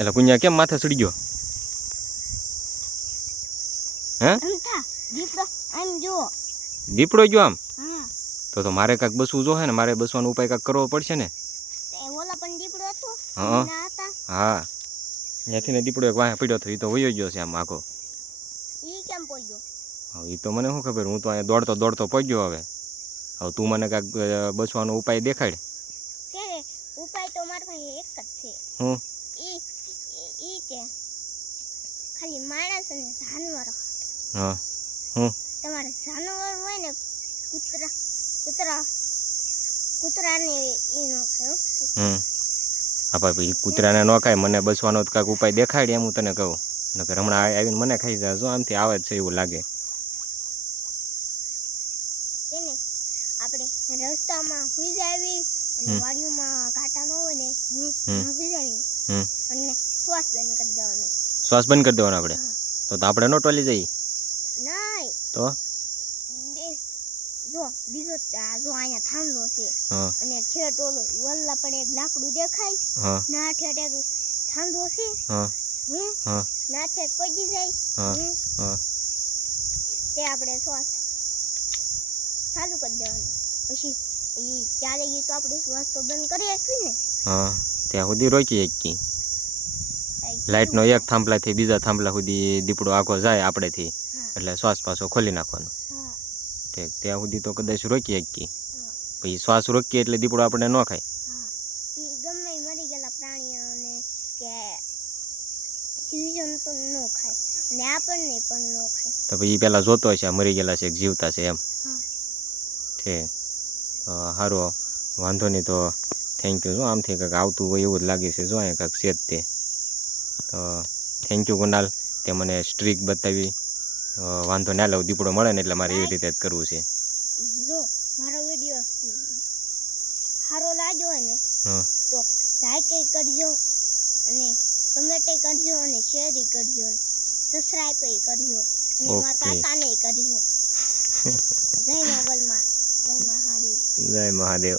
એટલે કુંજા કેમ માથે ચડી ગયો? હે દીપડો આમ જો દીપડો ગયો આમ? હા તો મારે કાંઈક બસવું જો હે ને, મારે બસવાનો ઉપાય કાંઈક કરવો પડશે ને. ઓલા પણ દીપડો હતો હા ના હતા હા, ત્યાંથી ને દીપડો એક વાહે પડ્યો હતો, એ તો વયો ગયો છે આમ આખો. ઈ કેમ પડ્યો? હા એ તો મને શું ખબર, હું તો અહીંયા દોડતો દોડતો પગ્યો. હવે તું મને કાંઈક બસવાનો ઉપાય દેખાડ. કે ઉપાય તો મારા પાસે એક જ છે. હું? ઈ કે ખાલી માણસ અને જાનવર. હા હું? તમારે જાનવર હોય ને, કૂતરાને ઈ ન ખાયો. હા ભાઈ, કૂતરાને ન ખાય, મને બસવાનો કાંઈક ઉપાય દેખાડ એમ હું તને કહું. નકર હમણાં આવીને મને ખાઈ જાય. જો આમથી આવે જ છે એવું લાગે. તેને આપણે રસ્તામાં હુઈ જાવી અને વાડીઓમાં કાંટા ન હોય ને હુઈ જાવી અને શ્વાસ બંધ કરી દેવાનો. શ્વાસ બંધ કરી દેવાનો આપણે? તો આપણે નો ટોલી જઈએ. નહીં તો જો બીજો જો અહીંયા થાંભલો છે અને ઠેઠ ઓલો વલ્લા પણ એક લાકડું દેખાય ના ઠેઠ એક થાંભલો છે ના ઠેઠ પડી જાય તે આપણે શ્વાસ ચાલુ કરી દેવાનો. પછી ત્યારે ગઈ તો આપણે શ્વાસ તો બંધ કરી શકીએ ને. ત્યાં સુધી રોકી શકીએ. લાઇટનો એક થાંભલાથી બીજા થાંભલા સુધી દીપડો આખો જાય આપણેથી, એટલે શ્વાસ પાછો ખોલી નાખવાનો. ઠીક, ત્યાં સુધી તો કદાચ રોકી શકીએ. પછી શ્વાસ રોકીએ એટલે દીપડો આપણે ન ખાય. ગમે મરી ગયેલા પ્રાણીઓને કે જીવજંતુ ન ખાય અને આપણને પણ ન ખાય. તો પછી પેલા જોતો હશે મરી ગયેલા છે કે જીવતા છે એમ. ઠીક, સારું, વાંધો નહીં. તો થેન્ક યુ. જો આમથી કંઈક આવતું હોય એવું જ લાગે છે. જો અહીંયા કંઈક છે જ તે. તો થેન્ક યુ કુનાલ, તે મને સ્ટ્રીક બતાવી. વાંધો ના લઉં, દીપડો મળે ને એટલે મારે એવી રીતે જ કરવું છે. જો મારો વિડીયો સારો લાગ્યો હોય ને તો લાઈક કરજો અને કમેન્ટ કરજો અને શેર કરજો, સબસ્ક્રાઇબ કરજો અને મારા કાકાને કરજો. જય મોગલમાં, જય મહાદેવ. જય મહાદેવ.